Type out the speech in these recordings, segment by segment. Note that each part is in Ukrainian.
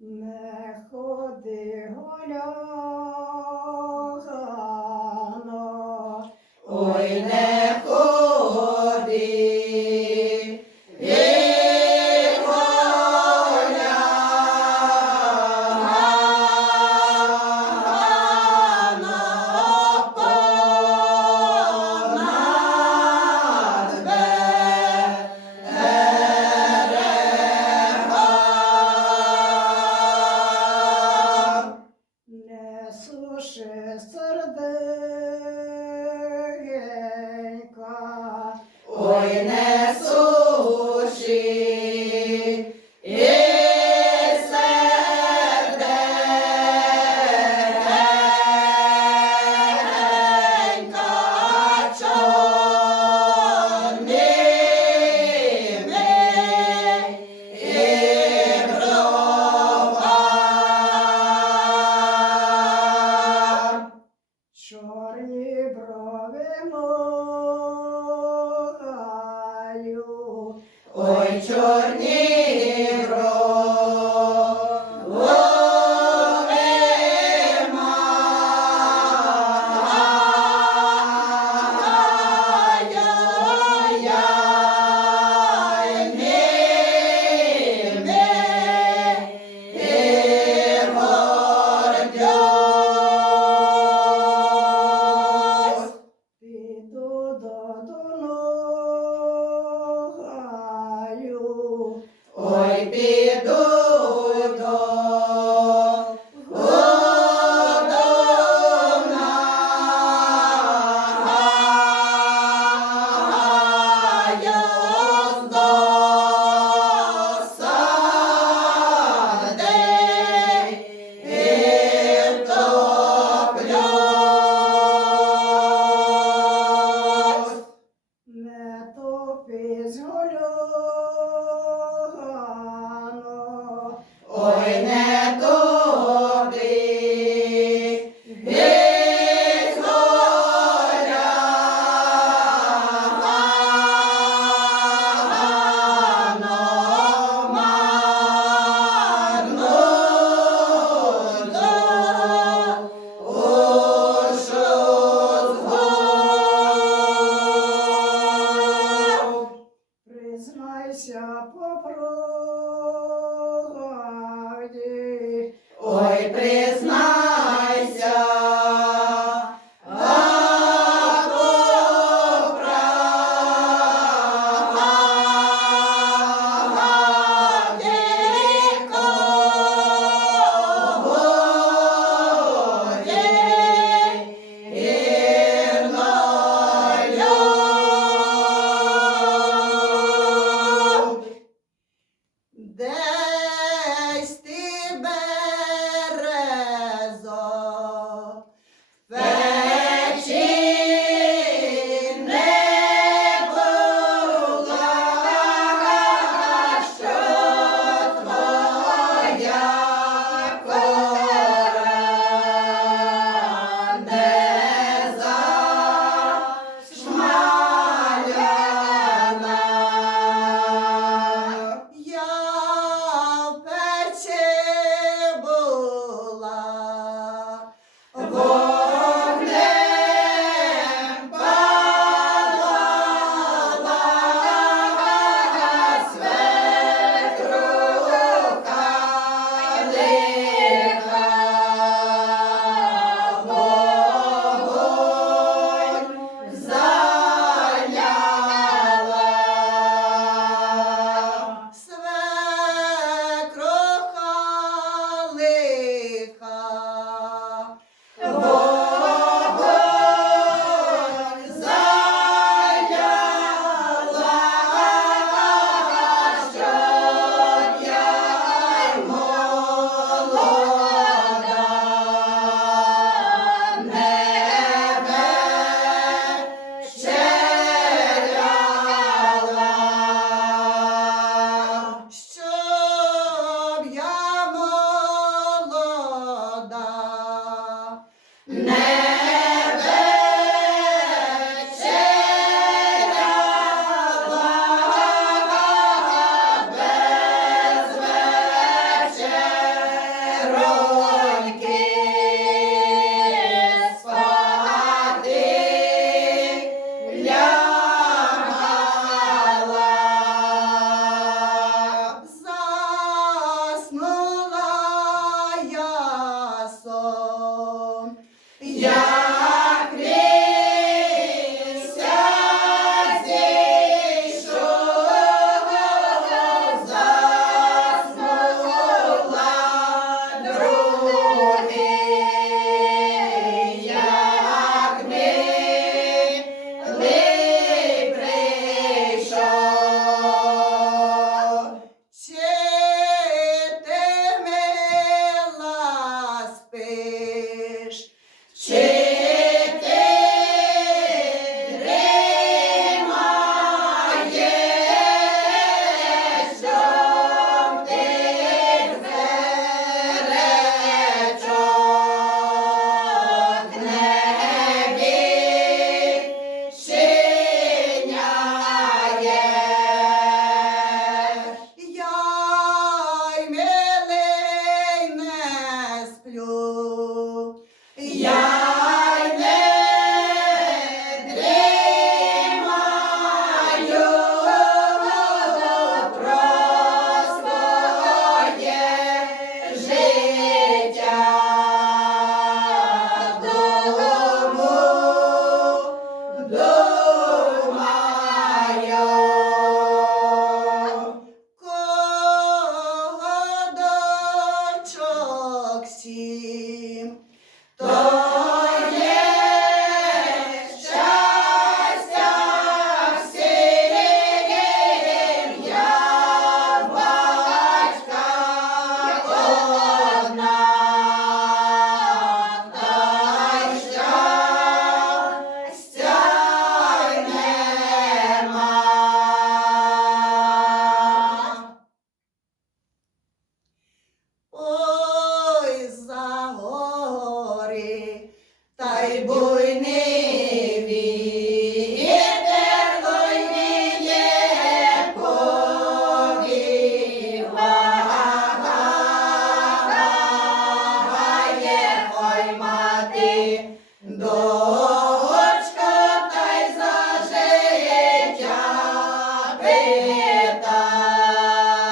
Не ходи голяно, Ой, не ходи, не суши серденька, ой, не суши, серденька чорними бровами. чорні брови маю, Ой, чорні брови маю, я ними гордюсь. піду до Дунаю, Ой, піду до Дунаю, втоплюсь. не топись голяно, Ой, не туди, голяно, марну душу згуб. признайся по правді, Ой, признайся,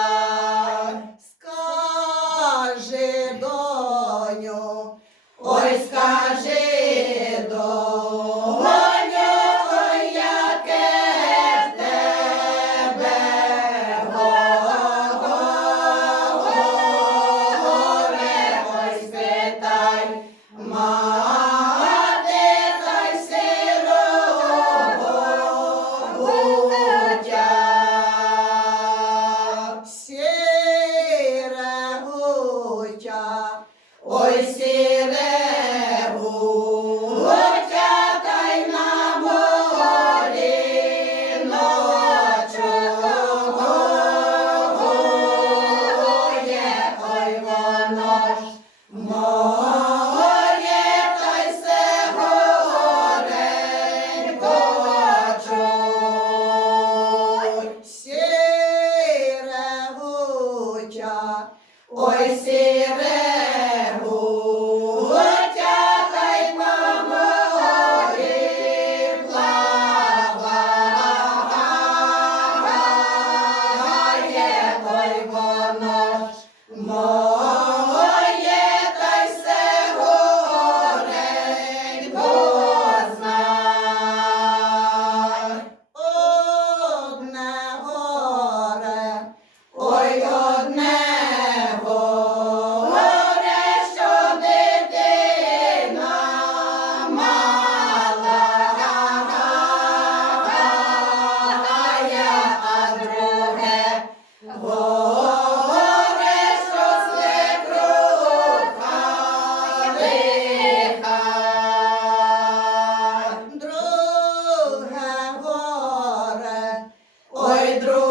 питай. Скажи, доню, ой, скажи, доню, ой, яке в тебе горе, ой, спитай, мати, хай сирого гуття. Сіре гуття, ой, сіре гуття, та й на морі ночує, ой, воно ж моє, та й се горенько чуй. Сіре гуття, ой, сіре гуття, та й на морі плаває, ой, воно ж моє, та й се горенько знай. Одне горе, ой, одне горе, що дитина мала, а друге горе, що свекруха лиха. Друге горе, ой, друге